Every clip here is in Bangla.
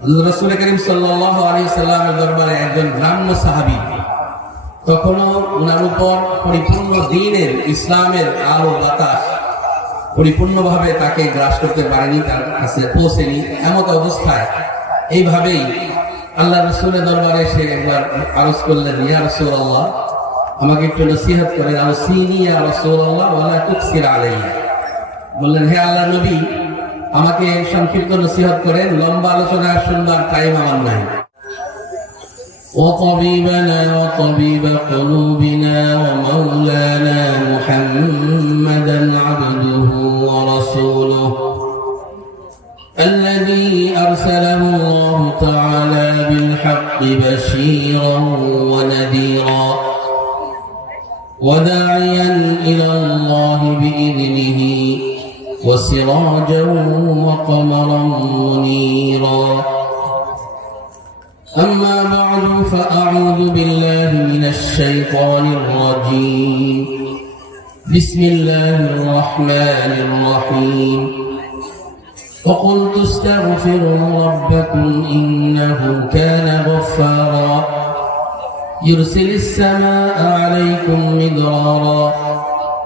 রসুল করিম সাল্লাহ আলী সাল্লামের দরবারে একজন গ্রাম্য সাহাবি। তখনও ওনার উপর পরিপূর্ণ দিনের ইসলামের আলো বাতাস পরিপূর্ণভাবে তাকে গ্রাস করতে পারেনি, তার কাছে পৌঁছেনি, এমত অবস্থায়। এইভাবেই আল্লাহ রসুলের দরবারে সে একবার আরজ করলেন, ইয়া রসুল আল্লাহ আমাকে একটু নসিহত করেন। আমি সিনি ইয়া রসুল আল্লাহ ওলা তুকসির আলাইয়া। বললেন, হে আল্লাহ নবী আমাকে সংক্ষিপ্ত নসিহত করেন লম্বা আলোচনা শুনবার টাইম আমার নাই وطبيبنا وطبيب قلوبنا ومولانا محمدا عبده ورسوله الذي أرسله الله تعالى بالحق بشيرا ونذيرا وداعيا إلى الله بإذنه وسراجا وقمرا منيرا. أما بعد فأعوذ بالله من الشيطان الرجيم. بسم الله الرحمن الرحيم. وقلت استغفروا ربكم إنه كان غفارا. يرسل السماء عليكم مدرارا.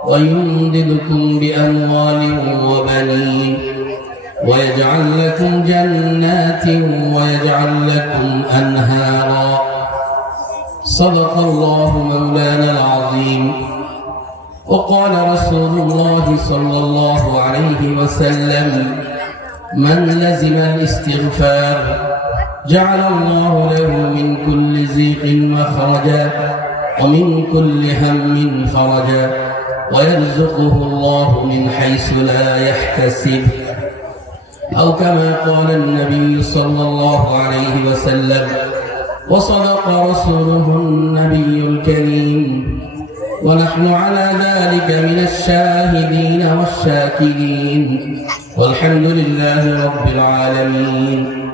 ويمددكم بأموال وبنين ويجعل لكم جنات ويجعل لكم أنهارا. صدق الله مولانا العظيم. وقال رسول الله صلى الله عليه وسلم من لزم الاستغفار جعل الله له من كل زيق مخرجا ومن كل هم فرجا ويرزقه الله من حيث لا يحتسب. أو كما قال النبي صلى الله عليه وسلم وصدق رسوله النبي الكريم ونحن على ذلك من الشاهدين والشاكرين. والحمد لله رب العالمين.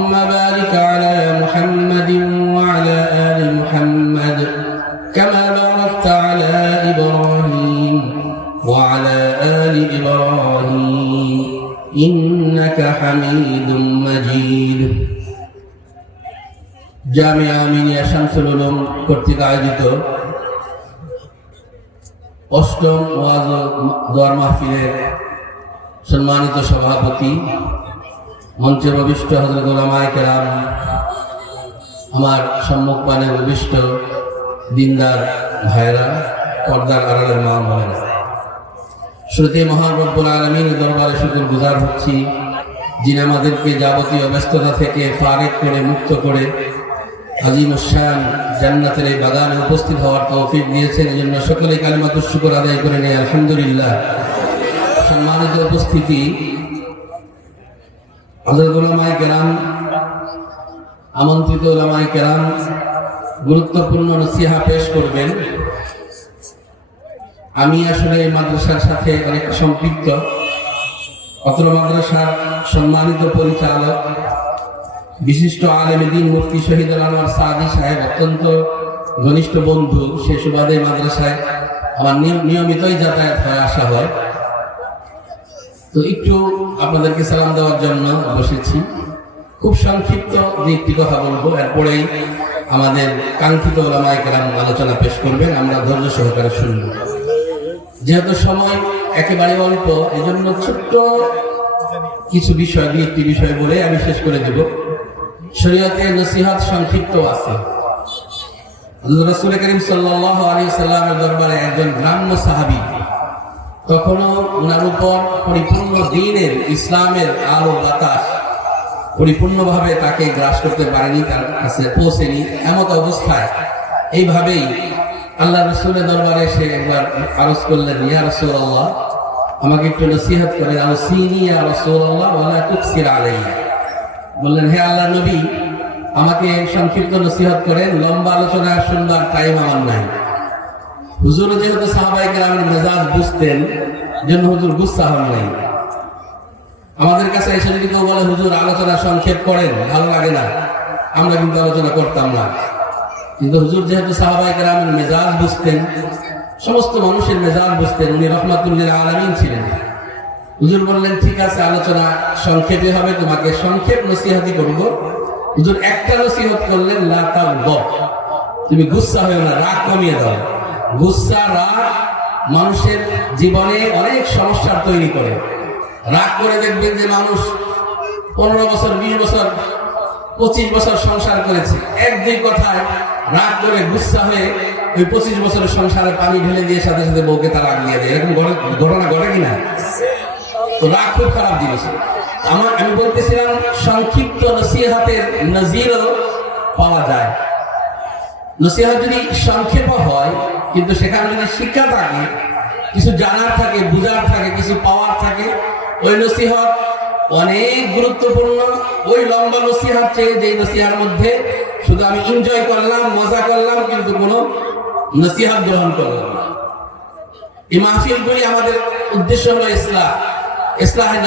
إنك حميد مجيد জামিয়া আমিনিয়া শামসুল উলুম কর্তৃক আয়োজিত অষ্টম ওয়াজ ও দোয়ার মাহফিলের সম্মানিত সভাপতি মঞ্চে প্রবিষ্ট হজরত ওলামায় কেরাম আমার সম্মুখ পানে প্রবিষ্ট দিনদার ভাইরা পর্দার আড়ালের মা বোনেরা শ্রুতি মহান রব্বুল আলমীর দরবারে শুকুর গুজার হচ্ছি যিনি আমাদেরকে যাবতীয় ব্যস্ততা থেকে ফারেক করে মুক্ত করে আজিম উসান জান্নাতের এই বাগানে উপস্থিত হওয়ার তৌফিক দিয়েছেন, এই জন্য সকলে কালিমাত শুকুর আদায় করে নেই আলহামদুলিল্লাহ। সম্মানিত উপস্থিতি হজরত উলামায়ে কেরাম, আমন্ত্রিত উলামায়ে কেরাম, গুরুত্বপূর্ণ নসিহা পেশ করবেন। আমি আসলে এই মাদ্রাসার সাথে অনেক সম্পৃক্ত। অত্র মাদ্রাসার সম্মানিত পরিচালক, বিশিষ্ট আলেম দিন মুফতি শহীদুল আনোয়ার সাদি সাহেব, অত্যন্ত ঘনিষ্ঠ বন্ধু। সে সুবাদে মাদ্রাসায় আমার নিয়মিতই যাতায়াত হয়, আসা হয়। তো একটু আপনাদেরকে সালাম দেওয়ার জন্য বসেছি। খুব সংক্ষিপ্ত যে একটি কথা বলব, এরপরেই আমাদের কাঙ্ক্ষিত ওলামায় কেরাম আলোচনা পেশ করবেন। আমরা ধৈর্য সহকারে শুনব। যেহেতু সময় একেবারে অল্প, এজন্য ছোট্ট কিছু বিষয় দুই একটি বিষয় বলে আমি শেষ করে দেব। শরীয়তে নসিহত সংক্ষিপ্ত আছে। রসুল করিম সাল্লাহ আলী সাল্লামের দরবারে একজন গ্রাম্য সাহাবি, তখনও ওনার উপর পরিপূর্ণ দিনের ইসলামের আলো, বাতাস পরিপূর্ণভাবে তাকে গ্রাস করতে পারেনি, তার কাছে পৌঁছেনি। এমত অবস্থায় এইভাবেই আল্লাহ রসুলের দরবারে সে একবার আরজ করলেন, ইয়া রসুল আল্লাহ আমাকে একটু নসিহত করেন আমি সিনি ইয়া রসুল আল্লাহ ওলা তুকসির আলাইয়া। বললেন, হে আল্লাহ নবী, আমাকে সংক্ষিপ্ত নসিহত করেন, লম্বা আলোচনা শুনবার টাইম আমার নাই। হুজুর যেহেতু সাহাবাই গ্রামের মেজাজ বুঝতেন জন্য হুজুর গুসা হন নাই। আমাদের কাছে এসে যদি কেউ বলে, হুজুর, আলোচনা সংক্ষেপ করেন, ভালো লাগে না, আমরা কিন্তু আলোচনা করতাম না। কিন্তু হুজুর যেহেতু সাহাবাই গ্রামের মেজাজ বুঝতেন, সমস্ত মানুষের মেজাজ বুঝতেন, উনি রহমাতুল্লিল আলমিন ছিলেন। হুজুর বললেন, ঠিক আছে, আলোচনা সংক্ষেপে হবে, তোমাকে সংক্ষেপ নসিহাতি করব। হুজুর একটা নসিহত করলেন, লা তুমি গুসা হয়েও না, রাগ কমিয়ে দাও। গুসা, রাগ মানুষের জীবনে অনেক সমস্যার তৈরি করে। রাগ করে দেখবেন যে মানুষ পনেরো বছর, বিশ বছর, পঁচিশ বছর সংসার করেছে। এক দুই কথায় রাগ করে গুসা হয়ে ওই পঁচিশ বছরের সংসারে পানি ঢেলে দিয়ে সাথে সাথে বউকে তার রাগ দিয়ে দেয়। এরকম ঘটনা ঘটে কিনা তো রাগ খুব খারাপ জিনিস। আমার আমি বলতেছিলাম, সংক্ষিপ্ত নসিহাতের নজিরও পাওয়া যায়। নসিহত যদি সংক্ষেপ হয়, কিন্তু সেখানে যদি শিক্ষা থাকে, কিছু জানার থাকে, বুঝার থাকে, কিছু পাওয়ার থাকে, ওই নসিহত অনেক গুরুত্বপূর্ণ। ওই লম্বা নসিহাত চেয়ে যে নসিহার মধ্যে শুধু আমি এনজয় করলাম, মজা করলাম, কিন্তু কোনো নসিহাত গ্রহণ করলাম না। এই মাহফিলগুলি আমাদের উদ্দেশ্য হলো ইসলাম ইসলাহে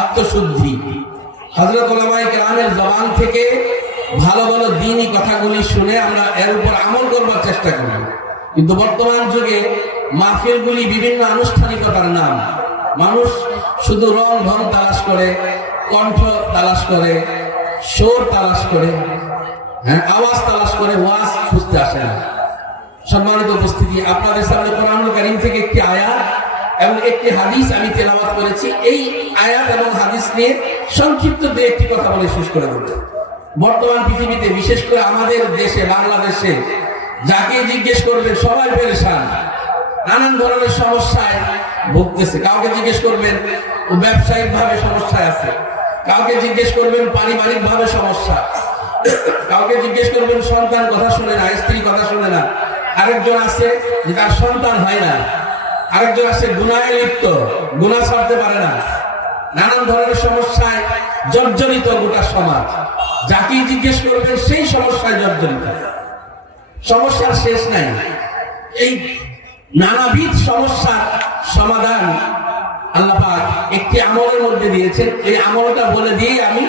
আত্মশুদ্ধি। হজরত ওলামাই কেরামের জবান থেকে ভালো ভালো দিনই কথাগুলি শুনে আমরা এর উপর আমল করবার চেষ্টা করি। কিন্তু বর্তমান যুগে মাহফিলগুলি বিভিন্ন আনুষ্ঠানিকতার নাম। মানুষ শুধু রং ঢং তালাশ করে, কণ্ঠ তালাশ করে, সুর তালাশ করে হ্যাঁ আওয়াজ তালাশ করে, ওয়াজ খুঁজতে আসে না। সম্মানিত উপস্থিতি, আপনাদের সামনে কোরআন কারিম থেকে একটি আয়াত এবং একটি হাদিস আমি তেলাওয়াত করেছি। এই আয়াত এবং হাদিস নিয়ে সংক্ষিপ্ত দু একটি কথা বলে শেষ করে দেব। বর্তমান পৃথিবীতে, বিশেষ করে আমাদের দেশে, বাংলাদেশে, যাকে জিজ্ঞেস করবেন, সবাই পেরেশান। নানান ধরনের সমস্যায় ভুগতেছে। কাউকে জিজ্ঞেস করবেন, ও ব্যবসায়িক ভাবে সমস্যায় আছে। কাউকে জিজ্ঞেস করবেন পারিবারিক ভাবে সমস্যা। কাউকে জিজ্ঞেস করবেন, সন্তান কথা শুনে না, স্ত্রী কথা শুনে না। আরেকজন আছে যে তার সন্তান হয় না। আরেকজন আছে গুণায় লিপ্ত গুণা ছাড়তে পারে না। নানান ধরনের সমস্যায় জর্জরিত গোটা সমাজ। যাকেই জিজ্ঞেস করবেন, সেই সমস্যায় জর্জরিত। সমস্যার শেষ নাই। এই নানাবিধ সমস্যার সমাধান আল্লাহ একটি আমলের মধ্যে দিয়েছেন। এই আমলটা বলে দিয়েই আমি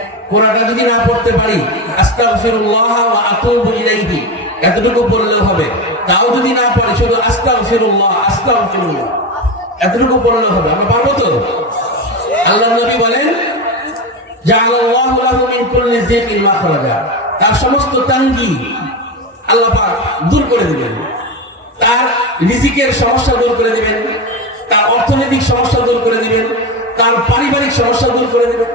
কোরআনটা যদি না পড়তে পারি, আস্তাগফিরুল্লাহ ওয়া আতুবু ইলাইহি, এতটুকু পড়লেও হবে। তাও যদি না পারি শুধু আস্তাগফিরুল্লাহ আস্তাগফিরুল্লাহ, এতটুকু পড়লে হবে। আমরা পারব তো? আল্লাহ নবী বলেন, জাআলাল্লাহু লাহু মিন কুল্লি যিকিন মাখরাজা তার সমস্ত তাঙ্গি আল্লাহ পাক দূর করে দিবেন। তার রিজিকের সমস্যা দূর করে দিবেন। তার অর্থনৈতিক সমস্যা দূর করে দিবেন। তার পারিবারিক সমস্যা দূর করে দিবেন।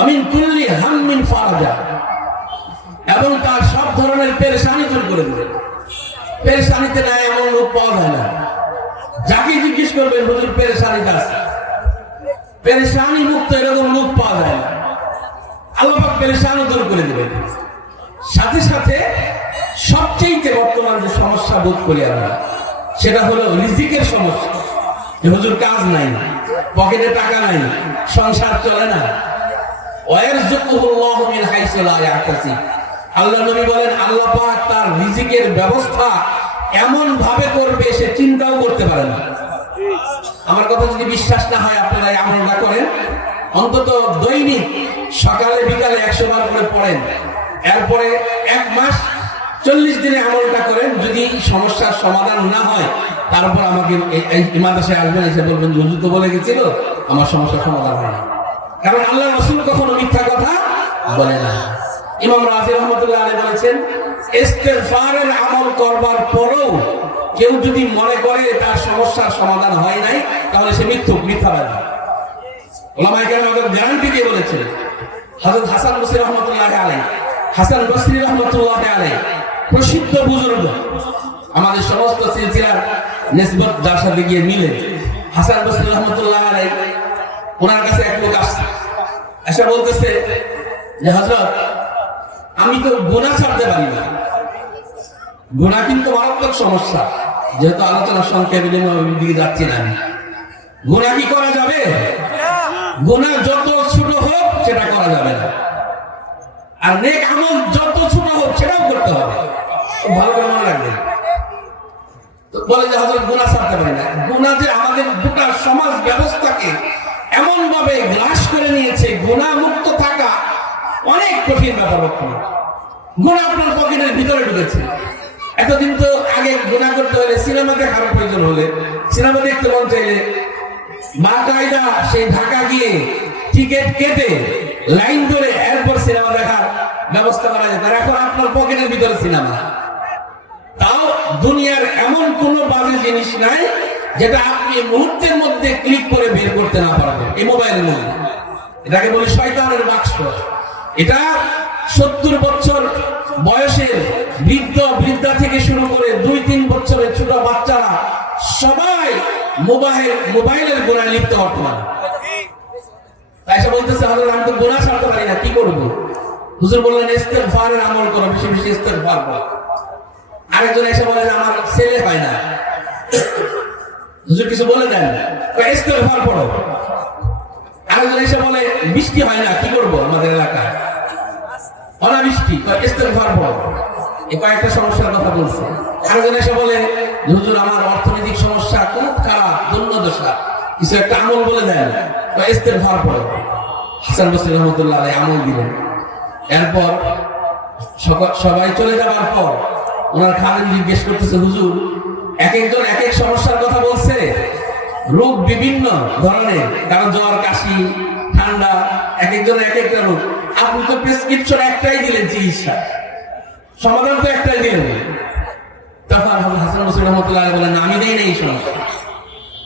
আমিন কুল্লি হাম্মিন ফারাজা। এবং তার সব ধরনের পেরেশানি দূর করে দিবেন পেরেশানিতে না এমন লোক পাওয়া যায় না। যাকে জিজ্ঞেস করবেন, হুজুর পেরেশানিতে আছে পেরেশানি মুক্ত এরকম লোক পাওয়া যায় না। আল্লাহ পাক পেরেশানি দূর করে দিবেন সাথে সাথে সবচেয়ে বর্তমান যে সমস্যা বোধ করি আমরা, সেটা হলো রিজিকের সমস্যা। হুজুর, কাজ নাই, পকেটে টাকা নাই, সংসার চলে না আল্লাহ নবী বলেন, আল্লাহ তার ব্যবস্থা ভাবে করবে, সে চিন্তাও করতে পারে না। আমার কথা যদি বিশ্বাস না হয়, আপনারা করেন। অন্তত দৈনিক সকালে, বিকালে একশো বার করে পড়েন। এরপরে এক মাস চল্লিশ দিনে আমলটা করেন। যদি সমস্যার সমাধান না হয়, তারপর আমাকে এই- আসবেন, এসে বলবেন বলে গেছিল, আমার সমস্যার সমাধান হয় না। কারণ আল্লাহ রসুল কখনো মিথ্যা কথা বলে না। ইমাম রাজি রহমতুল্লাহ বলেছেন, ইস্তেগফারের আমল করবার পরেও কেউ যদি মনে করে তার সমস্যার সমাধান হয় নাই, তাহলে সে মিথ্যুক মিথ্যাবাদী ওলামায়ে কেরাম আমাদের গ্যারান্টি দিয়ে বলেছেন, হযরত হাসান বসরি রহমতুল্লাহ আলাই হাসান বসরি রহমতুল্লাহ আলাই প্রসিদ্ধ বুজুর্গ, আমাদের সমস্ত সিলসিলার নেসবত যার সাথে গিয়ে মিলে, হাসান বসরি রহমতুল্লাহ আলাই ওনার কাছে এক লোক আসছে। এসে বলতেছে যে হজরত আমি তো গোনা ছাড়তে পারি না। গোনা কিন্তু মারাত্মক সমস্যা। যেহেতু আলোচনা সংক্ষেপে ওই দিকে যাচ্ছি না আমি। গোনা কি করা যাবে? গোনা যত ছোট হোক, সেটা করা যাবে না। আর নেক আমল যত ছোট হোক, সেটাও করতে হবে। ভালো করে মনে রাখবেন। তো বলে যে হজরত গোনা ছাড়তে পারি না। গোনা যে আমাদের গোটা সমাজ ব্যবস্থাকে এমন ভাবে গ্রাস করে নিয়েছে গুণা মুক্ত থাকা অনেক কঠিন ব্যাপার বর্তমানে গুণা আপনার পকেটের ভিতরে ঢুকেছে। এতদিন তো আগে গুণা করতে হলে সিনেমা দেখার প্রয়োজন হলে, সিনেমা দেখতে মন চাইলে মা কায়দা সেই ঢাকা গিয়ে টিকিট কেটে লাইন ধরে এরপর সিনেমা দেখার ব্যবস্থা করা যেত। এখন আপনার পকেটের ভিতরে সিনেমা। তাও দুনিয়ার এমন কোন বাজে জিনিস নাই যেটা আপনি মুহূর্তের মধ্যে ক্লিক করে বের করতে না পারবেন। এই মোবাইলের মধ্যে। এটাকে বলি শয়তানের বাক্স। এটা সত্তর বছর বয়সের বৃদ্ধ, বৃদ্ধা থেকে শুরু করে দুই তিন বছরের ছোট বাচ্চারা সবাই মোবাইল মোবাইলের গোড়ায় লিপ্ত বর্তমান। তাই সে বলতেছে, হজরত, আমি তো গোনা ছাড়তে পারি না, কি করব? হুজুর বললেন, ইস্তেগফারের আমল করো, বেশি বেশি ইস্তেগফার করো। আরেকজন এসে বলে, আমার ছেলে হয় না। হুজুর কিছু বলে দেন ইস্তেগফার পড়ো। আরেকজন এসে বলে, বৃষ্টি হয় না, কি করব আমাদের এলাকায়? অনাবৃষ্টি ইস্তেগফার পড়ো। এই কয়েকটা সমস্যার কথা বলছে। আরেকজন এসে বলে, হুজুর, আমার অর্থনৈতিক সমস্যা খুব খারাপ, দুর্নদশা। কিছু একটা আমল বলে দেন। ইস্তেগফার পড়ো। হাসান বসরি রহমতুল্লাহ আমল দিলেন। এরপর সবাই চলে যাবার পর ওনার খালেন জিজ্ঞেস করতেছে, হুজুর এক একজন এক এক সমস্যার কথা বলছে রোগ বিভিন্ন ধরনের কারো জ্বর কাশি ঠান্ডা এক একজন এক একটা রোগ আপনি তো প্রেসক্রিপশন একটাই দিলেন চিকিৎসা সমাধান তো একটাই দিলেন তখন হযরত হাসান বসরি রহমতুল্লাহ আলাইহি বলেন আমি দেই না এই সমস্যা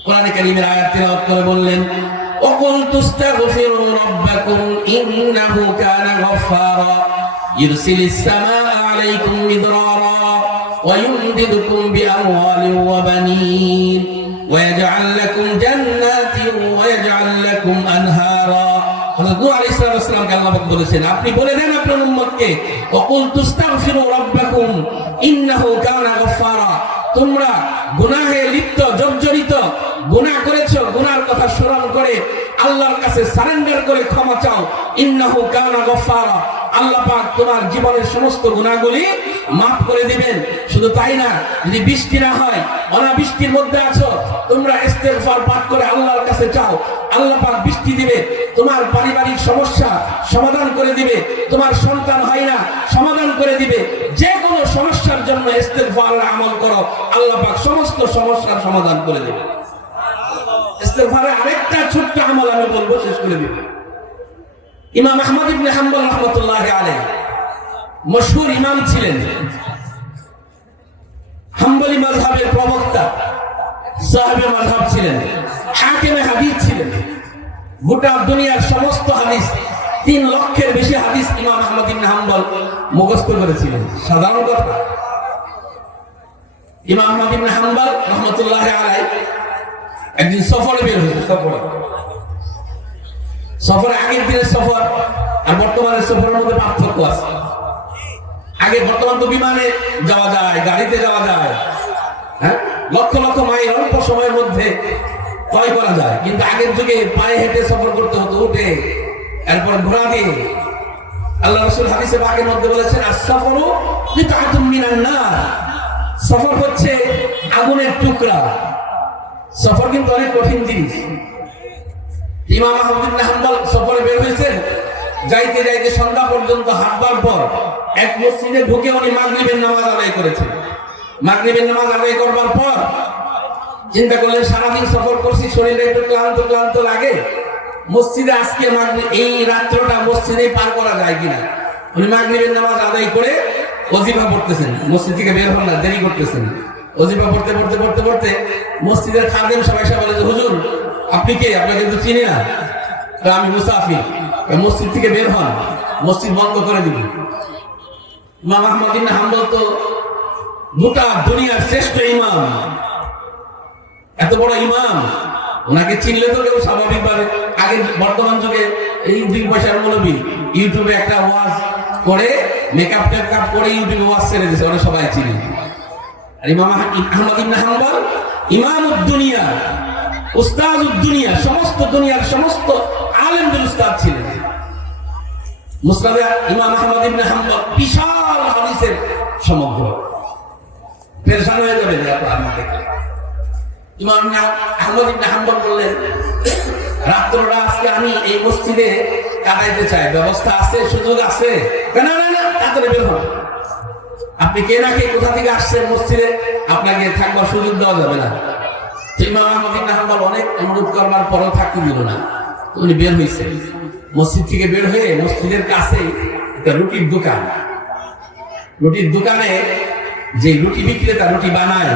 কোরআনে কারীমের আয়াত তেলাওয়াত করে বললেন وقلت استغفروا ربكم إنه كان غفارا يرسل السماء عليكم مدرارا ويمددكم بأموال وبنين ويجعل لكم جنات ويجعل لكم أنهارا হযরত নূহ আলাইহিস সালামকে আল্লাহ পাক বলেছেন আপনি বলে দেন আপনার উম্মতকে ওয়াকুল তুস্তাগফিরু রাব্বাকুম ইন্নাহু কানা গফফারা তোমরা গুনাহে লিপ্ত জর্জরিত গুনাহ করেছো গুনার কথা স্মরণ করে আল্লাহর কাছে সারেন্ডার করে ক্ষমা চাও। ইন্নাহু কানা গফফারা। আল্লাহ পাক তোমার জীবনের সমস্ত গুনাহগুলি মাফ করে দিবেন। শুধু তাই না, যদি বৃষ্টি না হয়, অনাবৃষ্টির মধ্যে আছো, তোমরা ইস্তেগফার পাঠ করে আল্লাহর কাছে চাও। আল্লাহ পাক বৃষ্টি দিবে, তোমার পারিবারিক সমস্যা সমাধান করে দিবে, তোমার সন্তান হয় না, সমাধান করে দিবে। যে কোনো সমস্যার জন্য ইস্তেগফারের আমল করো। আল্লাহ পাক সমস্ত সমস্যার সমাধান করে দিবে ইস্তেগফারের আরেকটা ছোট্ট আমল আমি বলব, শেষ করে দিব। ইমাম আহমদ ইবনে হাম্বল রহমতুল্লাহ আলাইহি। মশহুর ইমাম ছিলেন। হাম্বলি মাযহাবের প্রবক্তা, সাহাবে মাযহাব ছিলেন। হাকিমে হাদিস ছিলেন। গোটা দুনিয়ার সমস্ত হাদিস, তিন লক্ষের বেশি হাদিস ইমাম আহমদ ইবনে হাম্বল মুখস্থ করেছিলেন। সাধারণ কথা। ইমাম আহমদ ইবনে হাম্বল রহমতুল্লাহ আলাই একদিন সফরে বের হয়েছে, সফরে। সফরে আগের দিনের সফর আর বর্তমানের সফরের মধ্যে পার্থক্য আছে। আগে বর্তমান তো বিমানে যাওয়া যায়, গাড়িতে যাওয়া যায়। হ্যাঁ? লক্ষ লক্ষ মাইল অল্প সময়ের মধ্যে ক্রয় করা যায়। কিন্তু আগের যুগে পায়ে হেঁটে সফর করতে হতো, উঠে, এরপর ঘোড়া দিয়ে। আল্লাহ রসুল হাদিসে বাগের মধ্যে বলেছেন আর সফরও বিতাতুম মিনান নার সফর হচ্ছে আগুনের টুকরা। সফর কিন্তু অনেক কঠিন জিনিস। ইমাম আহমদ হাম্বল সফরে বের হয়েছেন। যাইতে যাইতে সন্ধ্যা পর্যন্ত হাঁটবার পর এক মসজিদে ঢুকে উনি মাগরিবের নামাজ আদায় করেছেন। মাগরিবের নামাজ আদায় করবার পর চিন্তা করলেন, সারাদিন সফর করছি, শরীরে একটু ক্লান্ত ক্লান্ত লাগে। মসজিদে আজকে এই রাত্রটা মসজিদে পার করা যায় কিনা? উনি মাগরিবের নামাজ আদায় করে ওজিফা পড়তেছেন। মসজিদ থেকে বের হন না, দেরি করতেছেন। ওজিফা পড়তে পড়তে পড়তে পড়তে মসজিদের খাদেম সবাই সবাই বলে হুজুর, আপনি কে? আপনাকে কিন্তু চিনি না। আমি মুসাফির। মসজিদ থেকে বের হন। মসজিদ বন্ধ করে দিবি। ইমাম তো গোটা দুনিয়ার শ্রেষ্ঠ ইমাম। এত বড় ইমাম। ওনাকে চিনলে তো কেউ স্বাভাবিক ভাবে আগে বর্তমান যুগে এই দুই পয়সার ইউটিউবে একটা ওয়াজ করে মেকআপ টেকআপ করে ইউটিউবে ওয়াজ ছেড়ে দিয়েছে। ওরা সবাই চিনে। সমস্ত দুনিয়ার সমস্ত বিশাল সমগ্র। আমি এই মসজিদে কাটাইতে চাই। ব্যবস্থা আছে, সুযোগ আছে। না না, তাড়াতাড়ি বের হন। আপনি কে না কে কোথা থেকে আসছেন মসজিদে, আপনাকে থাকবার সুযোগ দেওয়া যাবে না। ইমাম আহমদ ইবনে হাম্বল অনেক অনুরোধ করবার পরেও থাকতে দিল না। উনি বের হয়েছে মসজিদ থেকে বের হয়ে মসজিদের কাছে একটা রুটির দোকান। রুটির দোকানে যে রুটি বিক্রেতা রুটি বানায়,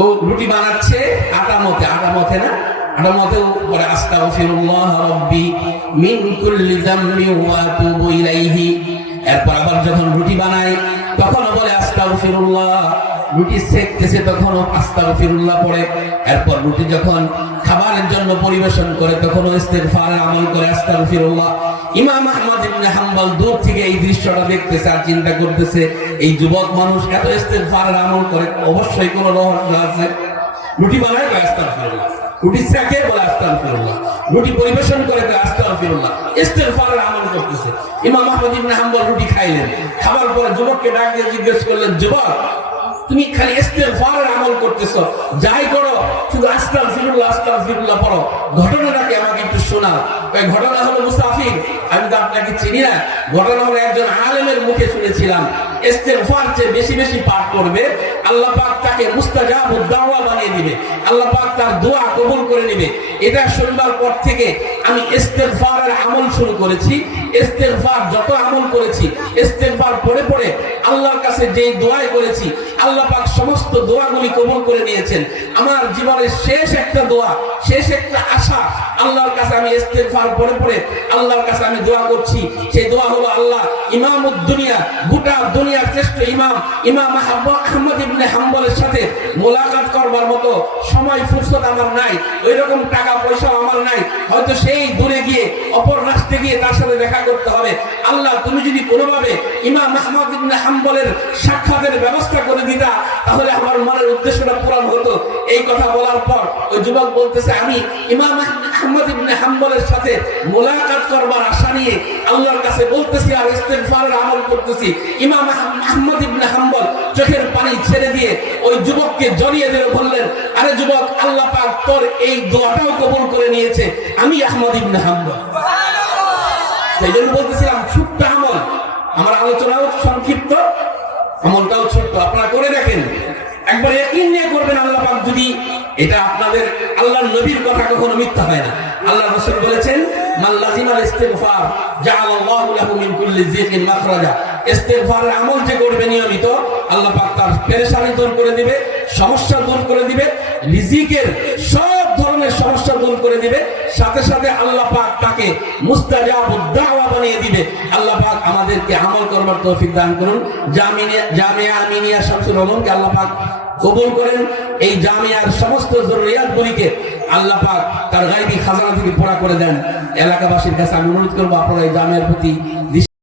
ও রুটি বানাচ্ছে আটা মতে। আটা মতে না? আটা মতে পরে আস্তাগফিরুল্লাহ রাব্বি মিন কুল্লি যামবি ওয়া আতুবু ইলাইহি। এরপর আবার যখন রুটি বানায় বলে আস্তাগফিরুল্লাহ। রুটি তখন আস্তাগফিরুল্লাহ পড়ে। এরপর রুটি যখন খাবারের জন্য পরিবেশন করে তখন আমল করে আস্তাগফিরুল্লাহ। ইমাম আহমদ ইবনে হাম্বল দূর থেকে এই দৃশ্যটা দেখতেছে আর চিন্তা করতেছে, এই যুবক মানুষ এত ইস্তেগফারের আমল করে, অবশ্যই কোনো রহস্য আছে? রুটি বানায় কয় আস্তাগফিরুল্লাহ? রুটি সেকে বলে আস্তাগফিরুল্লাহ। রুটি পরিবেশন করে কয় আস্তাগফিরুল্লাহ। ইস্তেগফারের আমল করতেছে। ইমাম আহমদ ইবনে হাম্বল রুটি খাইলেন। খাবার পরে যুবককে ডাক দিয়ে জিজ্ঞেস করলেন যুবক তুমি খালি ইস্তেগফারের আমল করতেছো। যাই করো, শুধু আস্তাগফিরুল্লাহ আস্তাগফিরুল্লাহ পড়ো। ঘটনাটাকে আমাকে একটু শোনাও। ওই ঘটনা হলো মুসাফির। আমি তো আপনাকে চিনি না। ঘটনা হলো একজন আলেমের মুখে শুনেছিলাম। চেয়ে বেশি বেশি পাঠ করবে, আল্লাহ পাক তাকে মুস্তাজাব বানিয়ে দিবে। আল্লাহ পাক তার দোয়া কবুল করে নেবে। এটা শুনবার পর থেকে আমি ইস্তেগফারের আমল শুরু করেছি। ইস্তেগফার যত আমল করেছি, ইস্তেগফার পড়ে পড়ে আল্লাহর কাছে যেই দোয়াই করেছি, আল্লাহ পাক সমস্ত দোয়াগুলি কবুল করে নিয়েছেন। আমার জীবনের শেষ একটা দোয়া, শেষ একটা আশা আল্লাহর কাছে আমি ইস্তেগফার পড়ে পড়ে আল্লাহর কাছে আমি দোয়া করছি। সেই দোয়া হলো আল্লাহ ইমাম দুনিয়া গোটা দুনিয়ার শ্রেষ্ঠ ইমাম ইমাম আহমদ ইবনে হাম্বলের সাথে মোলাকাত করবার মতো সময়, ফুরসত আমার নাই ওই রকম টাকা পয়সা আমার নাই। হয়তো সেই দূরে গিয়ে, অপর রাষ্ট্রে গিয়ে তার সাথে দেখা করতে হবে। আল্লাহ, তুমি যদি কোনোভাবে ইমাম আহমদ ইবনে হাম্বলের সাক্ষাতের ব্যবস্থা করে দিতা মনের উদ্দেশ্যটা পূরণ হতো। এই কথা বলার পর ওই যুবক বলতেছে, আমি ইমাম আহমদ ইবনে হাম্বলের সাথে মোলাকাত করবার আশা নিয়ে আল্লাহর কাছে বলতেছি আর ইস্তেগফারের আমল করতেছি। ইমাম আহমদ ইবনে হাম্বল চোখের পানি ছেড়ে দিয়ে ওই যুবককে জড়িয়ে দিয়ে বললেন, আরে যুবক, আল্লাহ পাক তোর এই দোয়াটাও কবুল করে নিয়েছে। আমি আহমদ ইবনে হাম্বল। সেই জন্য বলতেছিলাম, ছোট্ট আমল। আমার আলোচনাও সংক্ষিপ্ত, আমলটাও ছোট্ট। আপনারা একবার একই নিয়ে করবেন আল্লাহ পাক যদি এটা আপনাদের আল্লাহর নবীর কথা কখনো মিথ্যা হয় না। আল্লাহ রাসূল বলেছেন জাআলাল্লাহু লাহু মিন কুল্লি যিকিন মাখরাজা। আমল যে করবে নিয়মিত, আল্লাহ পাক তার পেরেশানি দূর করে দিবে, সমস্যা দূর করে দিবে, রিজিকের সব ধরনের সমস্যা দূর করে দিবে। সাথে সাথে আল্লাহ পাক তাকে মুস্তাজাবুদ দাওয়া বানিয়ে দিবে। আল্লাহ পাক আমাদেরকে আমল করবার তৌফিক দান করুন। জামিনিয়া জামিয়া আমিনিয়া শামসুল উলুমকে আল্লাহ পাক কবুল করেন। এই জামিয়ার সমস্ত জরুরিয়াতগুলিকে আল্লাহ পাক তার গাইবী খাজানা থেকে পুরা করে দেন। এলাকাবাসীর কাছে আমি অনুরোধ করব, আপনারা এই জামিয়ার প্রতি